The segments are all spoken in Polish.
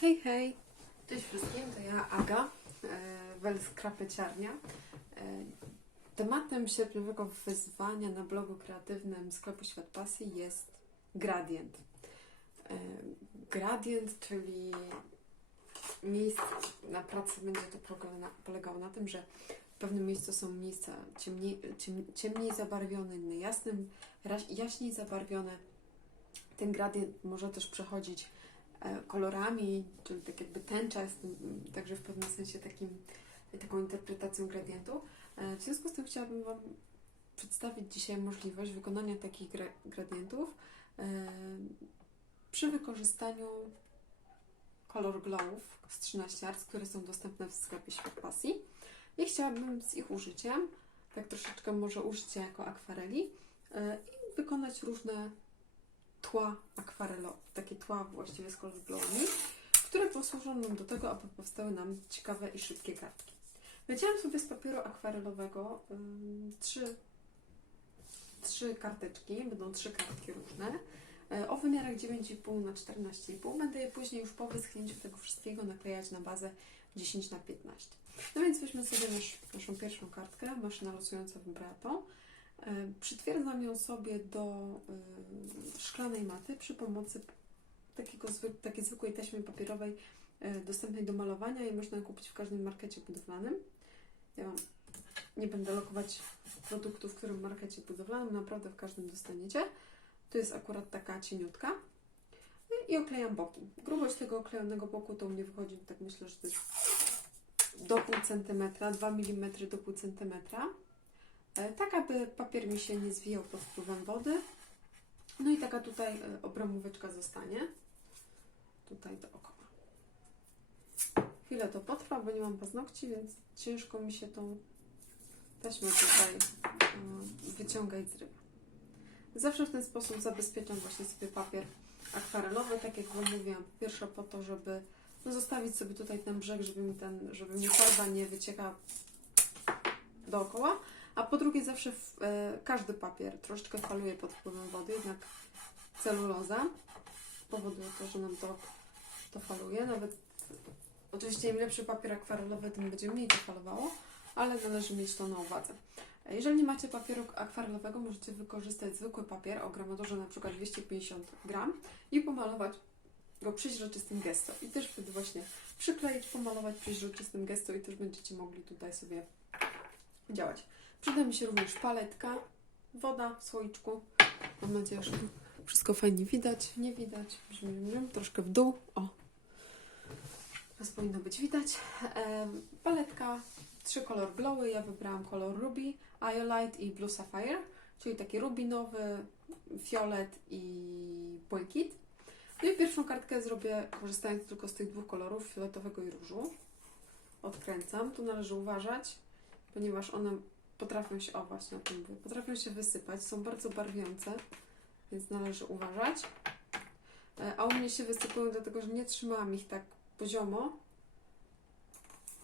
Hej, hej! Cześć wszystkim, to ja Aga, e, Wels Krapeciarnia. E, Tematem sierpniowego wyzwania na blogu kreatywnym sklepu Świat Pasji jest gradient. E, Gradient, czyli miejsce na pracy będzie to polegało na tym, że w pewnym miejscu są miejsca ciemniej, ciem, ciemniej zabarwione, inne jasnym, jaśniej zabarwione. Ten gradient może też przechodzić kolorami, czyli tak jakby tęcza jest także w pewnym sensie takim, taką interpretacją gradientu. E, W związku z tym chciałabym Wam przedstawić dzisiaj możliwość wykonania takich gra- gradientów e, przy wykorzystaniu Color Glowów z 13 Arts, które są dostępne w sklepie Świat Pasji. I chciałabym z ich użyciem, tak troszeczkę może użycia jako akwareli e, i wykonać różne tła akwarelowe, takie tła właściwie z Color Glowami, które posłużą nam do tego, aby powstały nam ciekawe i szybkie kartki. Wyciąłem sobie z papieru akwarelowego trzy, trzy karteczki, będą trzy kartki różne, e, o wymiarach 9,5 na 14,5. Będę je później już po wyschnięciu tego wszystkiego naklejać na bazę 10 na 15. No więc weźmy sobie nasz, naszą pierwszą kartkę, maszyna losująca wybrała. E, Przytwierdzam ją sobie do y, szklanej maty przy pomocy takiego takiej zwykłej taśmy papierowej e, dostępnej do malowania i można ją kupić w każdym markecie budowlanym. Ja Wam nie będę lokować produktu w którym markecie budowlanym, naprawdę w każdym dostaniecie. Tu jest akurat taka cieniutka. I oklejam boki. Grubość tego oklejonego boku to u mnie wychodzi, tak myślę, że to jest do pół centymetra, 2 mm do pół centymetra. E, Tak, aby papier mi się nie zwijał pod wpływem wody. No i taka tutaj e, obramóweczka zostanie. Tutaj dookoła. Chwilę to potrwa, bo nie mam paznokci, więc ciężko mi się tą taśmę tutaj e, wyciąga i zrywa. Zawsze w ten sposób zabezpieczam właśnie sobie papier akwarelowy, tak jak Wam mówiłam. Po Pierwsze po to, żeby no, zostawić sobie tutaj ten brzeg, żeby mi, ten, żeby mi farba nie wyciekała dookoła. A po drugie zawsze w, e, każdy papier troszeczkę faluje pod wpływem wody, jednak celuloza powoduje to, że nam to, to faluje. Nawet oczywiście im lepszy papier akwarelowy, tym będzie mniej to falowało, ale należy mieć to na uwadze. Jeżeli nie macie papieru akwarelowego, możecie wykorzystać zwykły papier o gramaturze przykład 250 gram i pomalować go przeźroczystym gesto. I też wtedy właśnie przykleić, pomalować przeźroczystym gesto i też będziecie mogli tutaj sobie działać. Przyda mi się również paletka, woda w słoiczku. Mam nadzieję, że wszystko fajnie widać. Nie widać. Troszkę w dół. O. Teraz powinno być widać. Paletka, trzy kolor glowy. Ja wybrałam kolor Ruby, Iolite i Blue Sapphire, czyli taki rubinowy, fiolet i błękit. No i pierwszą kartkę zrobię korzystając tylko z tych dwóch kolorów, fioletowego i różu. Odkręcam. Tu należy uważać, ponieważ one potrafią się, o właśnie o tym mówię, potrafią się wysypać, są bardzo barwiące, więc należy uważać. E, A u mnie się wysypują dlatego, że nie trzymałam ich tak poziomo,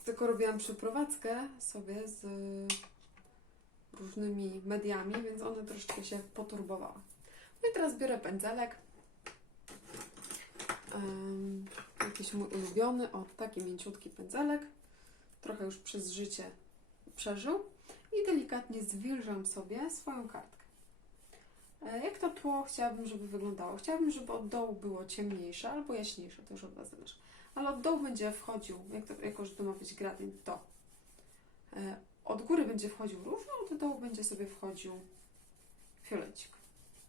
tylko robiłam przeprowadzkę sobie z różnymi mediami, więc one troszeczkę się poturbowały. No i teraz biorę pędzelek. Em, jakiś mój ulubiony, o taki mięciutki pędzelek. Trochę już przez życie przeżył i delikatnie zwilżam sobie swoją kartkę. E, Jak to tło chciałabym, żeby wyglądało? Chciałabym, żeby od dołu było ciemniejsze albo jaśniejsze, to już od Was zależy. Ale od dołu będzie wchodził, jak to, jako że to ma być gradient, to e, od góry będzie wchodził róż, a od dołu będzie sobie wchodził fiolecik.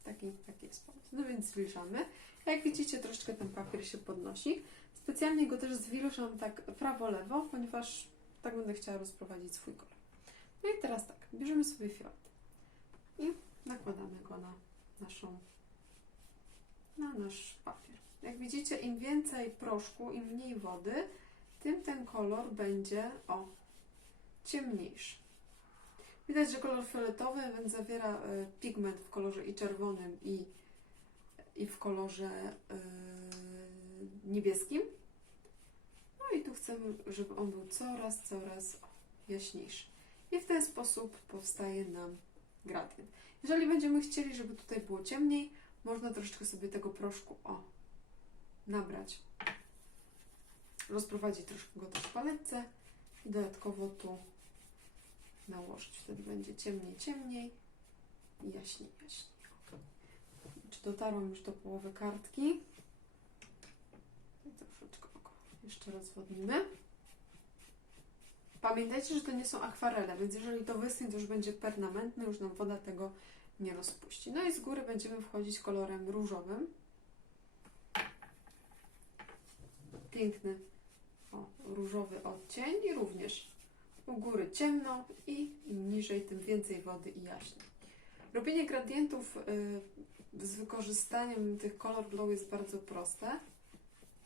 Taki, taki jest pomysł. No więc zwilżamy. Jak widzicie, troszeczkę ten papier się podnosi. Specjalnie go też zwilżam tak prawo-lewo, ponieważ tak będę chciała rozprowadzić swój kolor. No i teraz tak, bierzemy sobie fiolet i nakładamy go na naszą, na nasz papier. Jak widzicie, im więcej proszku, im mniej wody, tym ten kolor będzie, o, ciemniejszy. Widać, że kolor fioletowy zawiera e, pigment w kolorze i czerwonym, i, i w kolorze e, niebieskim. No i tu chcemy, żeby on był coraz, coraz jaśniejszy. I w ten sposób powstaje nam gradient. Jeżeli będziemy chcieli, żeby tutaj było ciemniej, można troszeczkę sobie tego proszku o nabrać rozprowadzić troszkę go też w paletce i dodatkowo tu nałożyć. Wtedy będzie ciemniej, ciemniej i jaśniej, jaśniej. Czy dotarłam już do połowy kartki? I troszeczkę oko jeszcze rozwodnimy. Pamiętajcie, że to nie są akwarele, więc jeżeli to wyschnie, to już będzie permanentne, już nam woda tego nie rozpuści. No i z góry będziemy wchodzić kolorem różowym. Piękny o, różowy odcień i również u góry ciemno i im niżej, tym więcej wody i jaśniej. Robienie gradientów y, z wykorzystaniem tych color glow jest bardzo proste.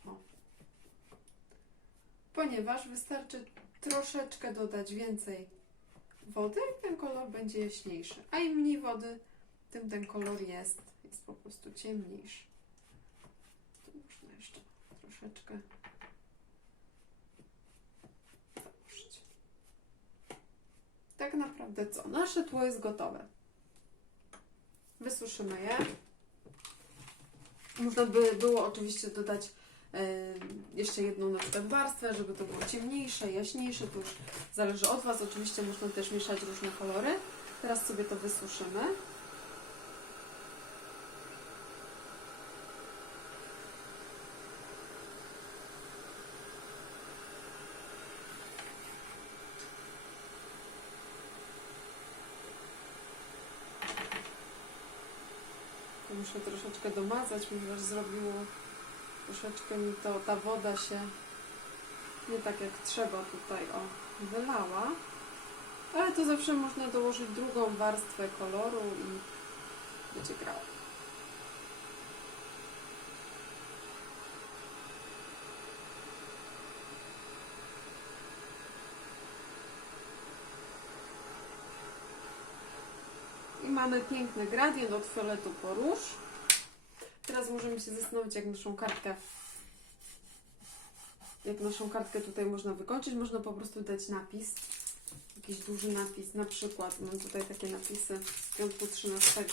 O. Ponieważ wystarczy troszeczkę dodać więcej wody i ten kolor będzie jaśniejszy. A im mniej wody, tym ten kolor jest, jest po prostu ciemniejszy. Tu można jeszcze troszeczkę założyć. Tak naprawdę co? Nasze tło jest gotowe. Wysuszymy je. Można by było oczywiście dodać jeszcze jedną na przykład warstwę, żeby to było ciemniejsze, jaśniejsze. To już zależy od Was. Oczywiście można też mieszać różne kolory. Teraz sobie to wysuszymy. Muszę troszeczkę domazać, ponieważ zrobiło troszeczkę mi to, ta woda się nie tak jak trzeba tutaj o wylała. Ale to zawsze można dołożyć drugą warstwę koloru i będzie grało. I mamy piękny gradient od fioletu po róż. Teraz możemy się zastanowić, jak naszą kartkę jak naszą kartkę tutaj można wykończyć. Można po prostu dać napis, jakiś duży napis, na przykład mam tutaj takie napisy piątku 13,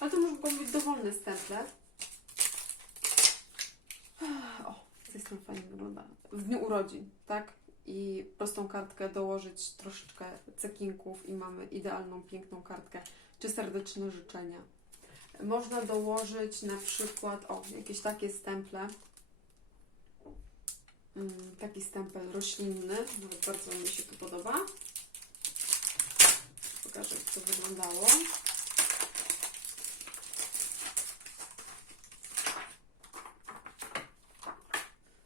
ale to mogą być dowolne stemple. O, system fajnie wygląda. W dniu urodzin, tak? I prostą kartkę dołożyć troszeczkę cekinków i mamy idealną, piękną kartkę, czy serdeczne życzenia. Można dołożyć na przykład, o, jakieś takie stemple, Mm, taki stempel roślinny, nawet bardzo mi się to podoba. Pokażę, jak to wyglądało.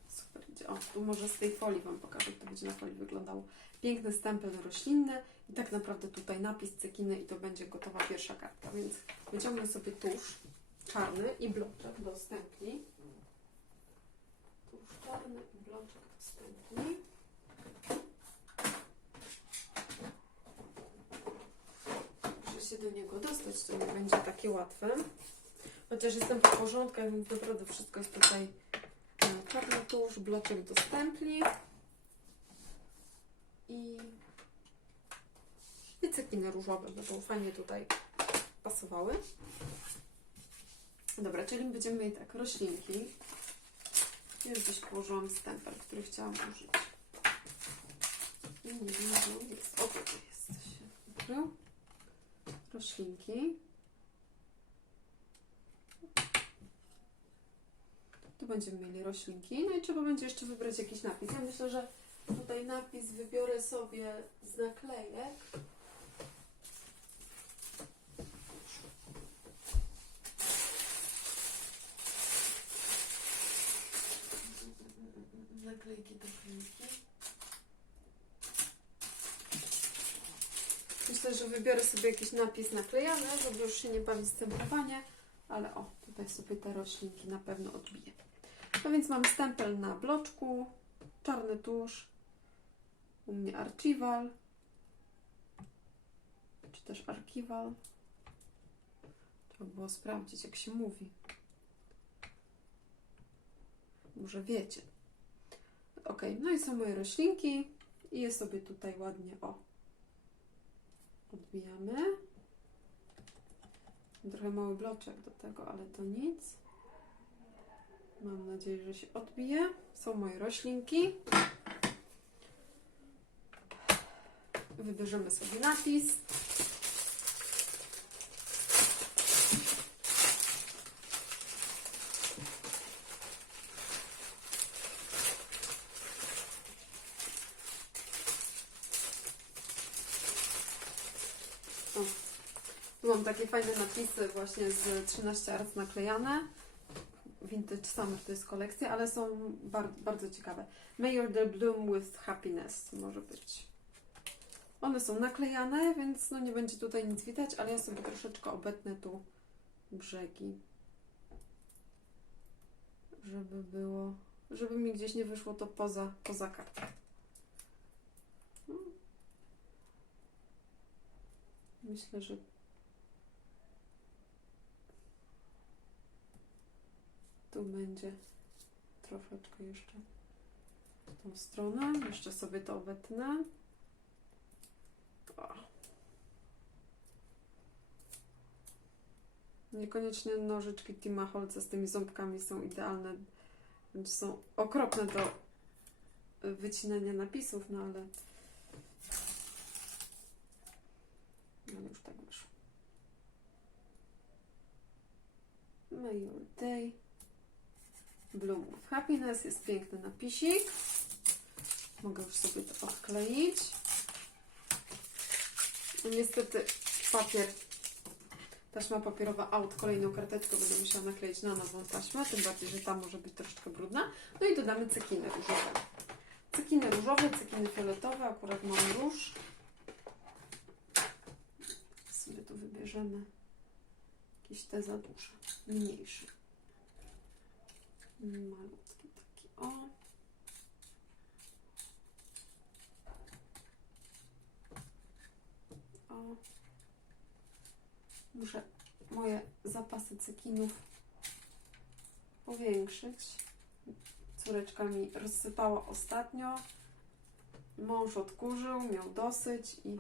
Super. O, tu może z tej folii Wam pokażę, jak to będzie na folii wyglądało. Piękny stempel roślinny i tak naprawdę tutaj napis cekiny i to będzie gotowa pierwsza kartka, więc wyciągnę sobie tusz czarny i bloczek do stempli. Tusz czarny i bloczek do stempli. Muszę się do niego dostać, to nie będzie takie łatwe. Chociaż jestem po porządkach, więc naprawdę wszystko jest tutaj e, czarny tusz, bloczek do stempli i, i cekiny różowe, będą fajnie tutaj pasowały. Dobra, czyli będziemy mieli tak, roślinki. Już gdzieś położyłam stempel, który chciałam użyć. I nie wiem, gdzie jest. O, tu jest. Ukrył. Roślinki. Tu będziemy mieli roślinki. No i trzeba będzie jeszcze wybrać jakiś napis. Ja myślę, że tutaj napis wybiorę sobie z naklejek. Naklejki do klejki. Myślę, że wybiorę sobie jakiś napis naklejany, żeby już się nie bawić z ale o, tutaj sobie te roślinki na pewno odbiję. No więc mam stempel na bloczku, czarny tusz, u mnie archival, czy też archival. Trzeba było sprawdzić, jak się mówi. Może wiecie. Ok, no i są moje roślinki i je sobie tutaj ładnie, o, odbijamy. Trochę mały bloczek do tego, ale to nic. Mam nadzieję, że się odbije. Są moje roślinki. Wybierzemy sobie napis. O, mam takie fajne napisy właśnie z 13 art naklejane. Vintage Summer to jest kolekcja, ale są bar bardzo ciekawe. May day bloom with happiness może być. One są naklejane, więc no nie będzie tutaj nic widać, ale ja sobie troszeczkę obetnę tu brzegi. Żeby było, żeby mi gdzieś nie wyszło to poza, poza kartą. No. Myślę, że tu będzie troszeczkę jeszcze w tą stronę. Jeszcze sobie to obetnę. O. Niekoniecznie nożyczki Tima Holca z tymi ząbkami są idealne. Są okropne do wycinania napisów, no ale ale już tak wyszło. May your day bloom with happiness. Jest piękny napisik. Mogę już sobie to odkleić. Niestety papier, taśma papierowa out, kolejną karteczkę będę musiała nakleić na nową taśmę, tym bardziej, że ta może być troszeczkę brudna. No i dodamy cekiny różowe. Cekiny różowe, cekiny fioletowe, akurat mam róż. Sobie tu wybierzemy jakieś te za duże, mniejsze. Malutki taki, o. O. Muszę moje zapasy cekinów powiększyć. Córeczka mi rozsypała ostatnio. Mąż odkurzył, miał dosyć i,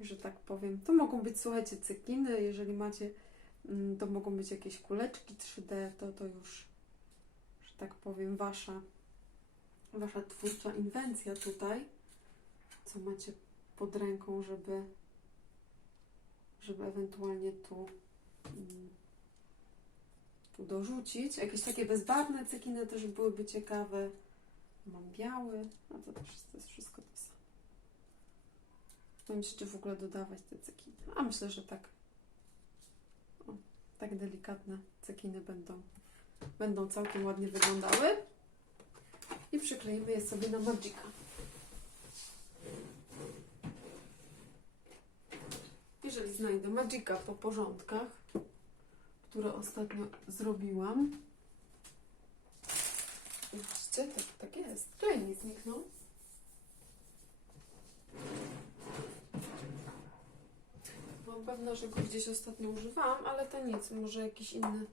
że tak powiem, to mogą być, słuchajcie, cekiny. Jeżeli macie, mm, to mogą być jakieś kuleczki 3D, to to już, że tak powiem, wasza, wasza twórcza inwencja tutaj, co macie pod ręką, żeby, żeby ewentualnie tu, mm, tu dorzucić. Jakieś takie bezbarwne cekiny też byłyby ciekawe. Mam biały, no to też to jest wszystko to samo. Nie wiem, czy w ogóle dodawać te cekiny. A myślę, że tak. O, tak delikatne cekiny będą, będą całkiem ładnie wyglądały. I przykleimy je sobie na Magica. Jeżeli znajdę Magica po porządkach, które ostatnio zrobiłam. Zobaczcie, tak, tak jest. Klej mi zniknął. Byłam pewna, że go gdzieś ostatnio używałam, ale to nic, może jakiś inny.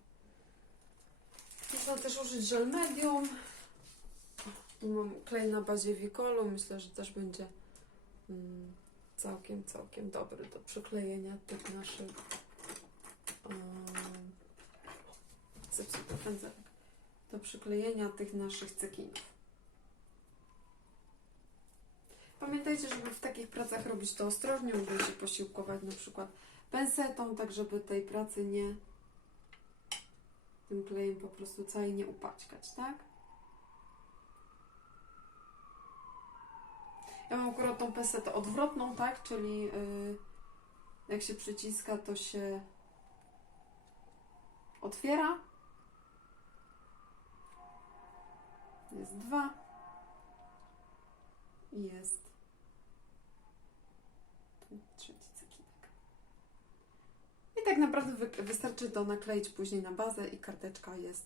Można też użyć żel medium. Tu mam klej na bazie Vicolu, myślę, że też będzie mm, całkiem, całkiem dobry do przyklejenia tych naszych um, zepsuty do przyklejenia tych naszych cekinów. Pamiętajcie, żeby w takich pracach robić to ostrożnie, żeby się posiłkować na przykład pensetą, tak żeby tej pracy nie tym klejem po prostu całej nie upaćkać, tak? Ja mam akurat tą pensetę odwrotną, tak? Czyli yy, jak się przyciska, to się otwiera. Jest dwa. Jest trzeci cekinek. I tak naprawdę wy, wystarczy to nakleić później na bazę i karteczka jest.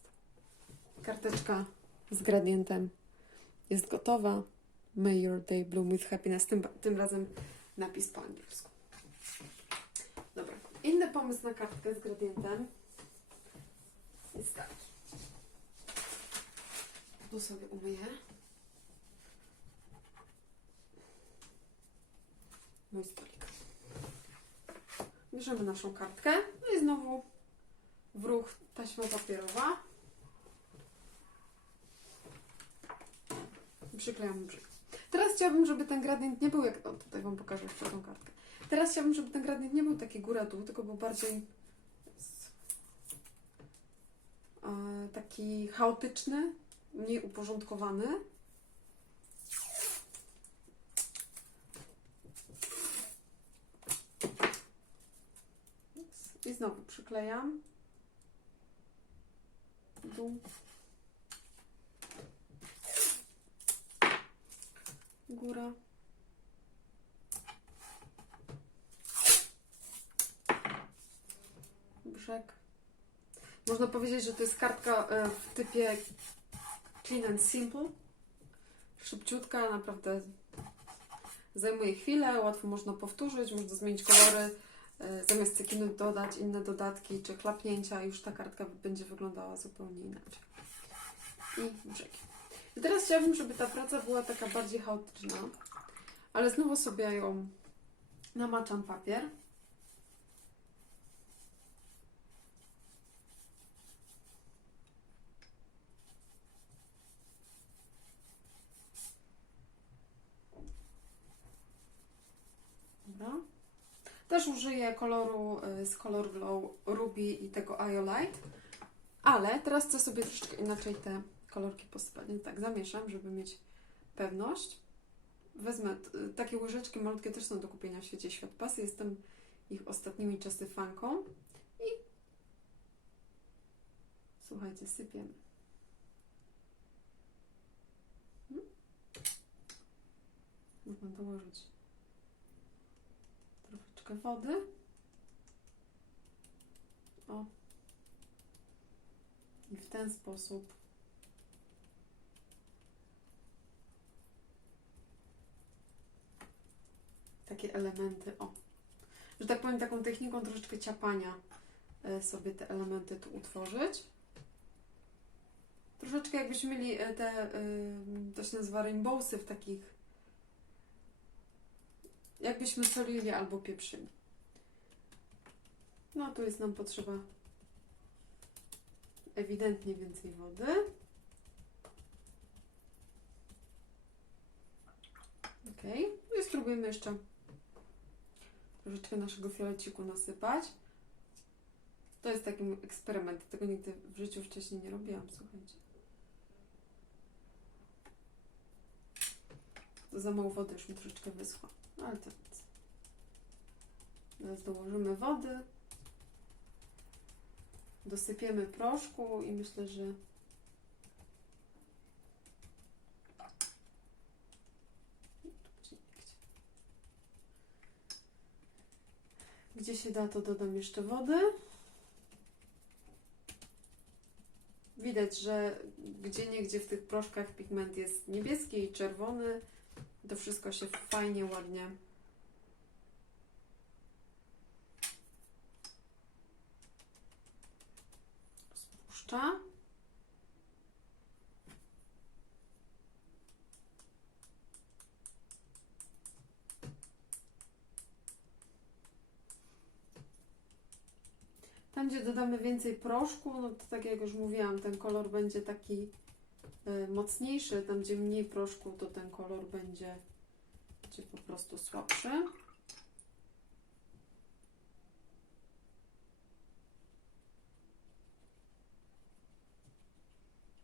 Karteczka z gradientem jest gotowa. May Your Day Bloom with Happiness, tym, tym razem napis po angielsku. Dobra, inny pomysł na kartkę z gradientem jest taki. Tu sobie umyję. No Mój stolik. Bierzemy naszą kartkę, no i znowu w ruch taśma papierowa. Przyklejamy brzeg. Teraz chciałabym, żeby ten gradient nie był jak... O, tutaj Wam pokażę jeszcze tą kartkę. Teraz chciałabym, żeby ten gradient nie był taki góra-dół, tylko był bardziej taki chaotyczny, mniej uporządkowany. I znowu przyklejam. Dół. Góra. Brzeg. Można powiedzieć, że to jest kartka e, w typie clean and simple. Szybciutka, naprawdę zajmuje chwilę, łatwo można powtórzyć, można zmienić kolory, e, zamiast cekiny dodać inne dodatki czy chlapnięcia, już ta kartka będzie wyglądała zupełnie inaczej. I brzegi. I teraz chciałabym, żeby ta praca była taka bardziej chaotyczna, ale znowu sobie ją namaczam papier. Dobra. Też użyję koloru y, z Color Glow Ruby i tego Iolite, ale teraz chcę sobie troszeczkę inaczej te kolorki posypać. Tak, zamieszam, żeby mieć pewność. Wezmę y, takie łyżeczki malutkie, też są do kupienia w świecie Świat Pasy. Jestem ich ostatnimi czasy fanką. I słuchajcie, sypiemy. Hmm? Można dołożyć troszeczkę wody. O. I w ten sposób takie elementy, o, że tak powiem, taką techniką troszeczkę ciapania e, sobie te elementy tu utworzyć. Troszeczkę jakbyśmy mieli e, te, e, to się nazywa rainbowsy w takich, jakbyśmy solili albo pieprzyli. No tu jest nam potrzeba ewidentnie więcej wody. Ok, no i spróbujemy jeszcze troszeczkę naszego fioleciku nasypać. To jest taki eksperyment. Tego nigdy w życiu wcześniej nie robiłam, słuchajcie. To za mało wody, już mi troszeczkę wyschła. No ale to nic. Teraz dołożymy wody. Dosypiemy proszku i myślę, że Gdzie się da, to dodam jeszcze wody. Widać, że gdzie niegdzie w tych proszkach pigment jest niebieski i czerwony. To wszystko się fajnie, ładnie spuszcza. Tam, gdzie dodamy więcej proszku, no to tak jak już mówiłam, ten kolor będzie taki y, mocniejszy. Tam, gdzie mniej proszku, to ten kolor będzie, będzie po prostu słabszy.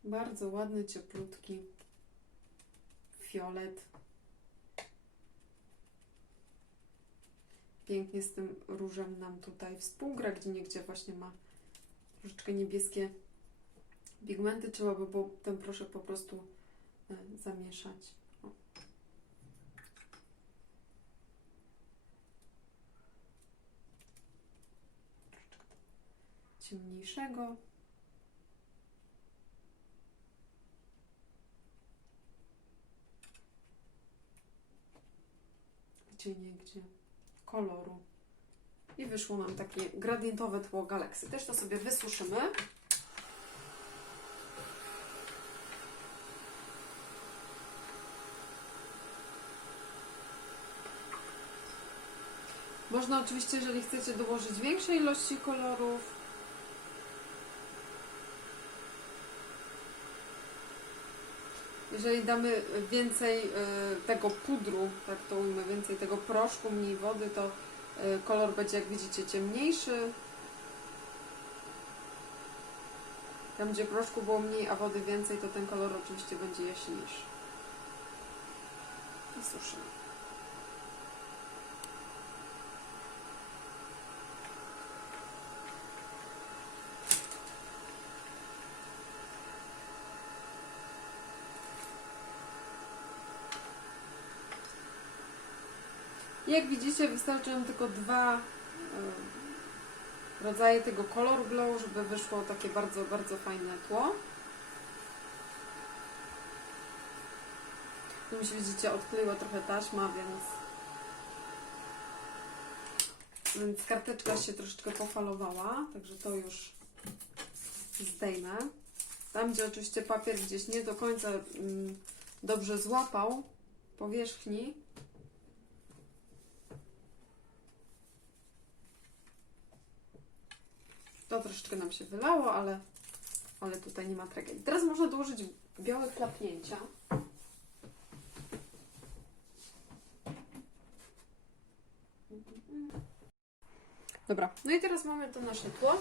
Bardzo ładny, cieplutki fiolet. Pięknie z tym różem nam tutaj współgra, gdzie niegdzie właśnie ma troszeczkę niebieskie pigmenty. Trzeba by było ten proszek po prostu e, zamieszać. Ciemniejszego. Gdzie niegdzie koloru. I wyszło nam takie gradientowe tło Galaxy. Też to sobie wysuszymy. Można oczywiście, jeżeli chcecie dołożyć większej ilości kolorów, Jeżeli damy więcej y, tego pudru, tak to ujmę, więcej tego proszku, mniej wody, to y, kolor będzie, jak widzicie, ciemniejszy. Tam, gdzie proszku było mniej, a wody więcej, to ten kolor oczywiście będzie jaśniejszy. I suszymy. Jak widzicie, wystarczy nam tylko dwa y, rodzaje tego color glow, żeby wyszło takie bardzo, bardzo fajne tło. Tu mi się widzicie, odkleiła trochę taśma, więc więc karteczka się troszeczkę pofalowała, także to już zdejmę. Tam, gdzie oczywiście papier gdzieś nie do końca mm, dobrze złapał powierzchni, To troszeczkę nam się wylało, ale, ale tutaj nie ma tragedii. Teraz można dołożyć białe klapnięcia. Dobra, no i teraz mamy to nasze tło.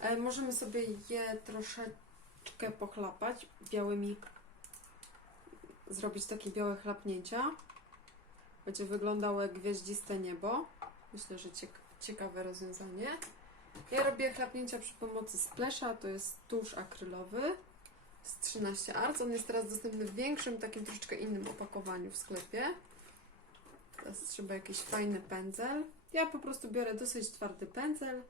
E, możemy sobie je troszeczkę pochlapać białymi, zrobić takie białe chlapnięcia. Będzie wyglądało jak gwiaździste niebo. Myślę, że ciek- ciekawe rozwiązanie. Ja robię chlapnięcia przy pomocy Splasha, to jest tusz akrylowy z 13 arc. On jest teraz dostępny w większym, takim troszeczkę innym opakowaniu w sklepie. Teraz trzeba jakiś fajny pędzel. Ja po prostu biorę dosyć twardy pędzel,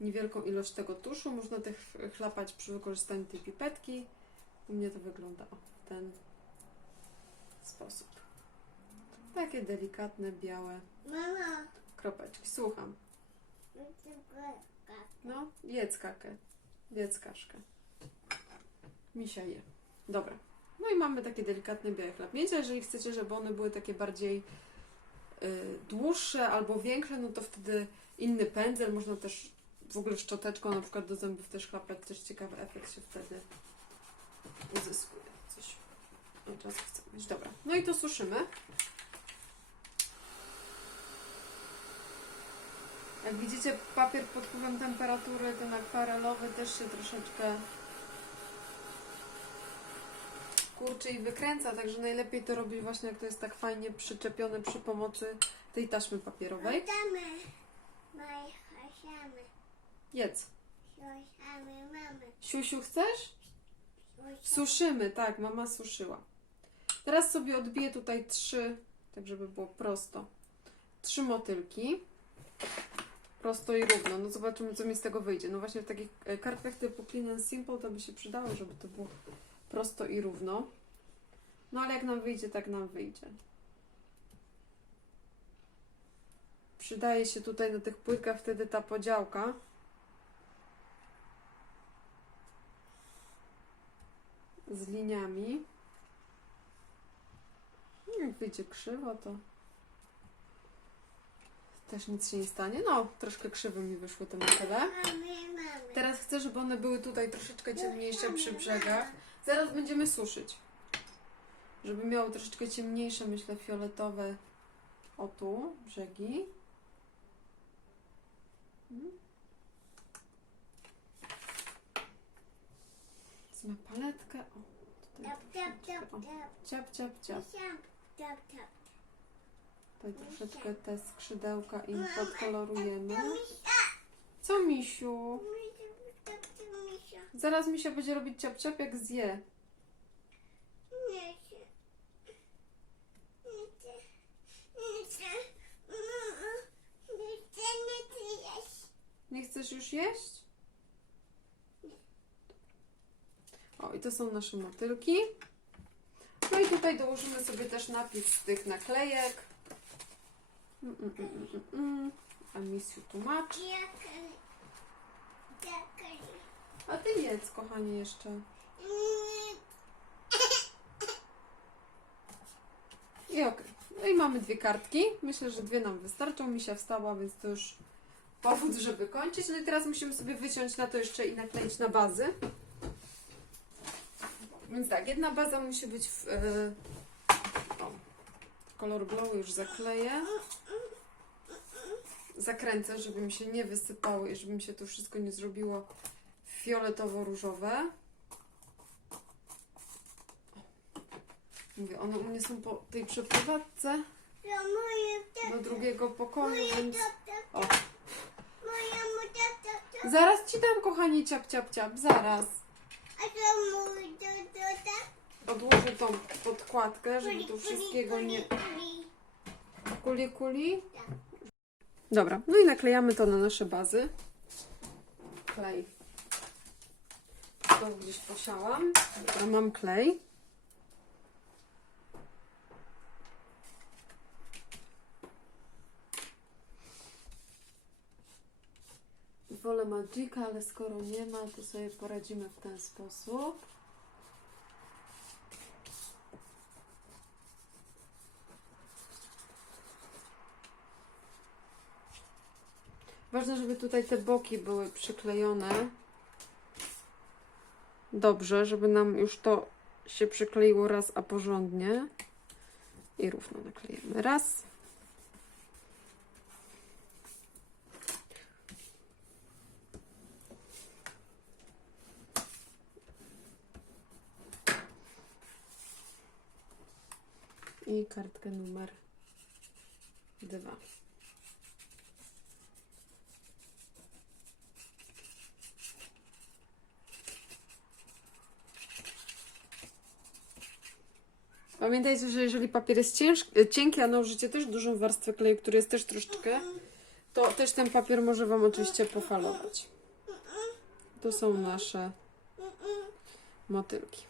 niewielką ilość tego tuszu. Można też chlapać przy wykorzystaniu tej pipetki. U mnie to wygląda o, w ten sposób. Takie delikatne, białe kropeczki. Słucham. No, jedz kakę. Jedz kaszkę. Misia je. Dobra. No i mamy takie delikatne białe chlapnięcia. Jeżeli chcecie, żeby one były takie bardziej y, dłuższe albo większe, no to wtedy inny pędzel. Można też w ogóle szczoteczką na przykład do zębów też chlapać. Też ciekawy efekt się wtedy uzyskuje. Coś od razu chcę mieć. Dobra. No i to suszymy. Jak widzicie, papier pod wpływem temperatury, ten akwarelowy też się troszeczkę kurczy i wykręca, także najlepiej to robić właśnie jak to jest tak fajnie przyczepione przy pomocy tej taśmy papierowej. Damy. Maj. Jedz. Mamy. Siusiu, chcesz? Suszymy, tak, mama suszyła. Teraz sobie odbiję tutaj trzy, tak żeby było prosto. Trzy motylki. Prosto i równo. No zobaczymy, co mi z tego wyjdzie. No właśnie w takich e, kartkach typu Clean and Simple to by się przydało, żeby to było prosto i równo. No ale jak nam wyjdzie, tak nam wyjdzie. Przydaje się tutaj na tych płytkach wtedy ta podziałka. z liniami. Jak wyjdzie krzywo, to też nic się nie stanie. No, troszkę krzywo mi wyszły te mamy. Teraz chcę, żeby one były tutaj troszeczkę ciemniejsze przy brzegach. Zaraz będziemy suszyć. Żeby miały troszeczkę ciemniejsze, myślę, fioletowe o tu, brzegi. Wezmę paletkę. O, tutaj tap. ciap, ciap, ciap. Tutaj troszeczkę te skrzydełka im podkolorujemy. Co, misiu? Zaraz misia będzie robić ciap, ciap jak zje. Nie chcesz już jeść? O, i to są nasze motylki. No i tutaj dołożymy sobie też napis z tych naklejek. Mm, mm, mm, mm, mm. A misiu tłumaczy. A ty jedz, kochanie, jeszcze. I okej. No i mamy dwie kartki. Myślę, że dwie nam wystarczą. Misia wstała, więc to już powód, żeby kończyć. No i teraz musimy sobie wyciąć na to jeszcze i nakleić na bazy. Więc tak, jedna baza musi być w. e, o, kolor glow już zakleję. Zakręcę, żeby mi się nie wysypały i żeby mi się to wszystko nie zrobiło fioletowo-różowe. Mówię, one u mnie są po tej przeprowadzce. Do drugiego pokoju, więc... O, zaraz ci dam, kochanie, ciap, ciap, ciap, zaraz. Odłożę tą podkładkę, żeby tu wszystkiego nie... Kuli, kuli? Dobra, no i naklejamy to na nasze bazy. Klej. To gdzieś posiałam. Dobra, mam klej. Wolę Magica, ale skoro nie ma, to sobie poradzimy w ten sposób. Ważne, żeby tutaj te boki były przyklejone dobrze, żeby nam już to się przykleiło raz, a porządnie. I równo naklejemy. Raz. I kartkę numer dwa. Pamiętajcie, że jeżeli papier jest ciężki, cienki, a nałożycie też dużą warstwę kleju, który jest też troszeczkę, to też ten papier może Wam oczywiście pofalować. To są nasze motylki.